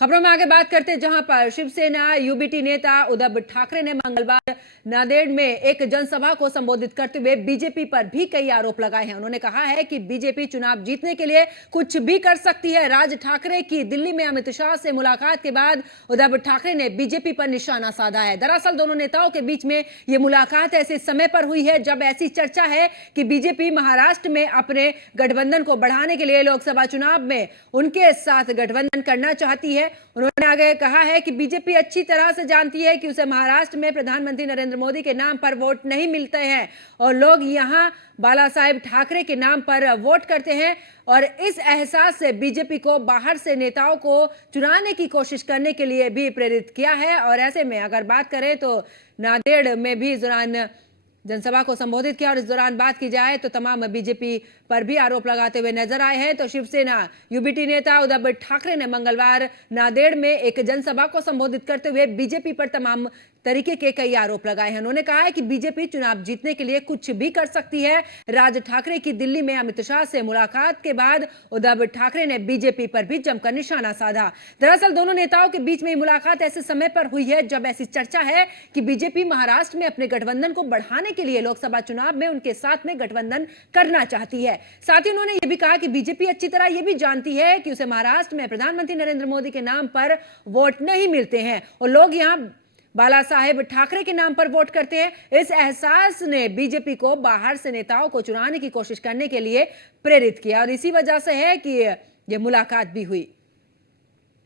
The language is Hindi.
खबरों में आगे बात करते हैं, जहां पर शिवसेना यूबीटी नेता उद्धव ठाकरे ने मंगलवार नांदेड़ में एक जनसभा को संबोधित करते हुए बीजेपी पर भी कई आरोप लगाए हैं। उन्होंने कहा है कि बीजेपी चुनाव जीतने के लिए कुछ भी कर सकती है। राज ठाकरे की दिल्ली में अमित शाह से मुलाकात के बाद उद्धव ठाकरे ने बीजेपी पर निशाना साधा है। दरअसल दोनों नेताओं के बीच में यह मुलाकात ऐसे समय पर हुई है जब ऐसी चर्चा है कि बीजेपी महाराष्ट्र में अपने गठबंधन को बढ़ाने के लिए लोकसभा चुनाव में उनके साथ गठबंधन करना चाहती है। उन्होंने आगे कहा है कि बीजेपी अच्छी तरह से जानती है कि उसे महाराष्ट्र में प्रधानमंत्री नरेंद्र मोदी के नाम पर वोट नहीं मिलते हैं और लोग यहां बाला साहेब ठाकरे के नाम पर वोट करते हैं, और इस एहसास से बीजेपी को बाहर से नेताओं को चुराने की कोशिश करने के लिए भी प्रेरित किया है। और ऐसे में अगर बात करें तो नांदेड़ में भी इस दौरान जनसभा को संबोधित किया और इस दौरान बात की जाए तो तमाम बीजेपी पर भी आरोप लगाते हुए नजर आए हैं। तो शिवसेना यूबीटी नेता उद्धव ठाकरे ने मंगलवार नांदेड़ में एक जनसभा को संबोधित करते हुए बीजेपी पर तमाम तरीके के कई आरोप लगाए हैं। उन्होंने कहा है कि बीजेपी चुनाव जीतने के लिए कुछ भी कर सकती है। राज ठाकरे की दिल्ली में अमित शाह से मुलाकात के बाद उद्धव ठाकरे ने बीजेपी पर भी जमकर निशाना साधा। दरअसल दोनों नेताओं के बीच में मुलाकात ऐसे समय पर हुई है जब ऐसी चर्चा है कि बीजेपी महाराष्ट्र में अपने गठबंधन को बढ़ाने के लिए लोकसभा चुनाव में उनके साथ में गठबंधन करना चाहती है। साथ ही उन्होंने यह भी कहा कि बीजेपी अच्छी तरह यह भी जानती है कि उसे महाराष्ट्र में प्रधानमंत्री नरेंद्र मोदी के नाम पर वोट नहीं मिलते हैं और लोग यहां बाला साहेब ठाकरे के नाम पर वोट करते हैं। इस एहसास ने बीजेपी को बाहर से नेताओं को चुराने की कोशिश करने के लिए प्रेरित किया और इसी वजह से है कि यह मुलाकात भी हुई।